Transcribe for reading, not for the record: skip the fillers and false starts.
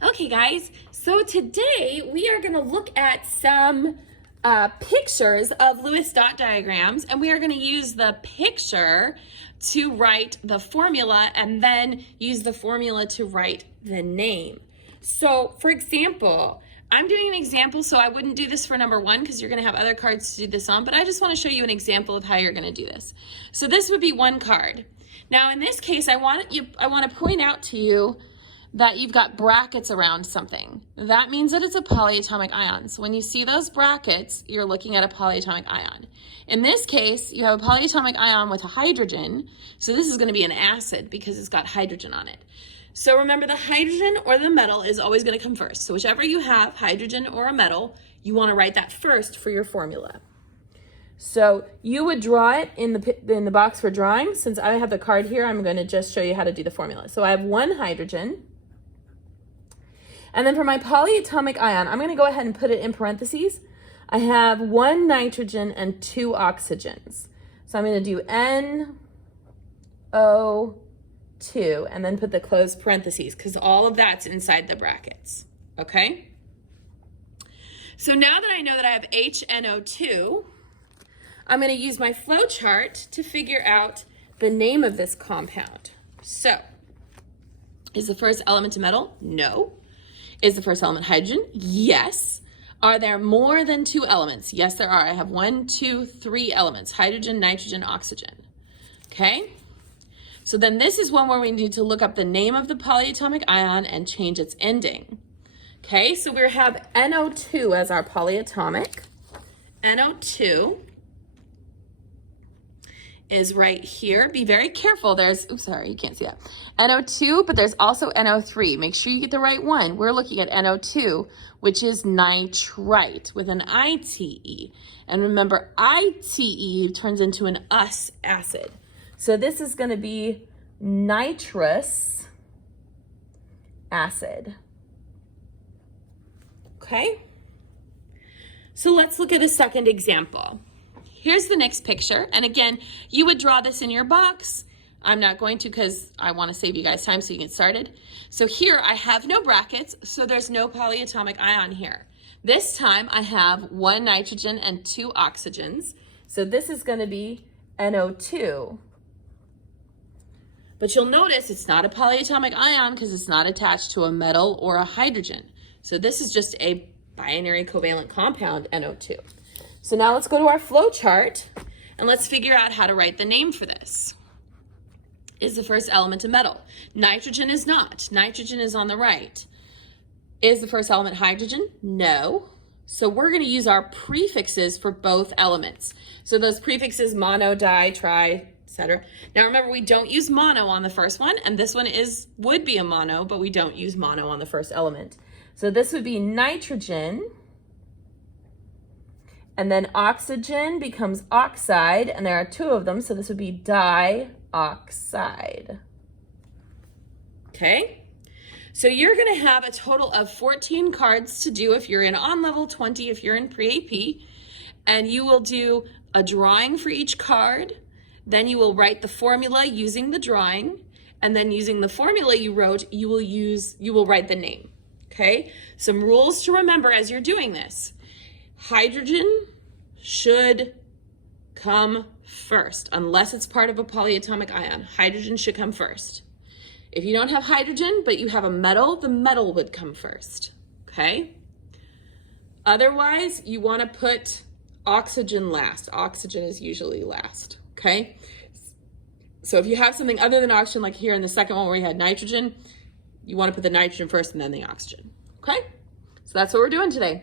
Okay guys, so today we are going to look at some pictures of Lewis dot diagrams, and we are going to use the picture to write the formula and then use the formula to write the name. So for example, I'm doing an example, so I wouldn't do this for number one because you're going to have other cards to do this on, but I just want to show you an example of how you're going to do this. So this would be one card. Now in this case, I want to point out to you that you've got brackets around something. That means that it's a polyatomic ion. So when you see those brackets, you're looking at a polyatomic ion. In this case, you have a polyatomic ion with a hydrogen. So this is going to be an acid because it's got hydrogen on it. So remember, the hydrogen or the metal is always going to come first. So whichever you have, hydrogen or a metal, you want to write that first for your formula. So you would draw it in the box for drawing. Since I have the card here, I'm going to just show you how to do the formula. So I have one hydrogen. And then for my polyatomic ion, I'm going to go ahead and put it in parentheses. I have one nitrogen and two oxygens. So I'm going to do NO2 and then put the closed parentheses because all of that's inside the brackets. Okay? So now that I know that I have HNO2, I'm going to use my flow chart to figure out the name of this compound. So, is the first element a metal? No. Is the first element hydrogen? Yes. Are there more than two elements? Yes, there are. I have 1, 2, 3 elements: hydrogen, nitrogen, oxygen. Okay? So then this is one where we need to look up the name of the polyatomic ion and change its ending. Okay, so we have NO2 as our polyatomic. NO2 is right here. Be very careful. There's, oops, sorry, you can't see that. NO2, but there's also NO3. Make sure you get the right one. We're looking at NO2, which is nitrite with an ITE. And remember, ITE turns into an us acid. So this is going to be nitrous acid. Okay? So let's look at a second example. Here's the next picture. And again, you would draw this in your box. I'm not going to because I want to save you guys time so you can get started. So here I have no brackets, so there's no polyatomic ion here. This time I have one nitrogen and two oxygens. So this is going to be NO2. But you'll notice it's not a polyatomic ion because it's not attached to a metal or a hydrogen. So this is just a binary covalent compound, NO2. So now let's go to our flow chart and let's figure out how to write the name for this. Is the first element a metal? Nitrogen is not. Nitrogen is on the right. Is the first element hydrogen? No. So we're going to use our prefixes for both elements. So those prefixes: mono, di, tri, etc. Now remember, we don't use mono on the first one, and this one would be a mono, but we don't use mono on the first element. So this would be nitrogen. And then oxygen becomes oxide, and there are two of them, so this would be dioxide. Okay? So you're going to have a total of 14 cards to do if you're in on level 20, if you're in pre-AP, and you will do a drawing for each card. Then you will write the formula using the drawing, and then using the formula you wrote, you will write the name. Okay? Some rules to remember as you're doing this. Hydrogen should come first, unless it's part of a polyatomic ion. Hydrogen should come first. If you don't have hydrogen, but you have a metal, the metal would come first, okay? Otherwise, you want to put oxygen last. Oxygen is usually last, okay? So if you have something other than oxygen, like here in the second one where you had nitrogen, you want to put the nitrogen first and then the oxygen, okay? So that's what we're doing today.